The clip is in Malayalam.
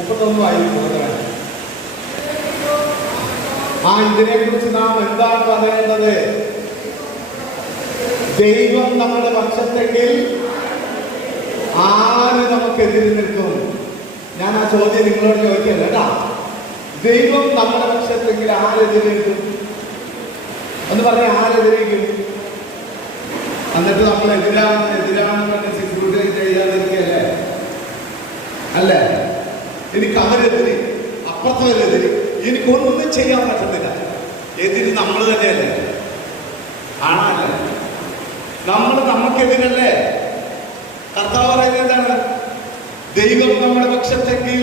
ആയിരിക്കുന്നത് ആ ഇതിനെ കുറിച്ച് നാം എന്താണ് പറയേണ്ടത്? ദൈവം നമ്മുടെ പക്ഷത്തെങ്കിൽ ആര് നമുക്കെതിരെ നിൽക്കും? ഞാൻ ആ ചോദ്യം നിങ്ങളോട് ചോദിക്കല്ല കേട്ടാ. ദൈവം നമ്മുടെ പക്ഷത്തെങ്കിൽ ആരെതിരെ നിൽക്കും? ഒന്ന് പറഞ്ഞ ആരെതിരേക്കും എന്നിട്ട് നമ്മൾ എതിരാണ് എതിരാണെന്ന് പറഞ്ഞ് എനിക്ക് അവരെതിരെ അപ്പുറത്തവരെതിരെ എനിക്കൊന്നും ചെയ്യാൻ പറ്റുന്നില്ല. എതിര് നമ്മൾ തന്നെയല്ലേ? ആണല്ലേ? നമ്മൾ നമുക്കെതിരല്ലേ കർത്താവ് പറയുന്നത് എന്താണ്? ദൈവം നമ്മുടെ പക്ഷത്തെങ്കിൽ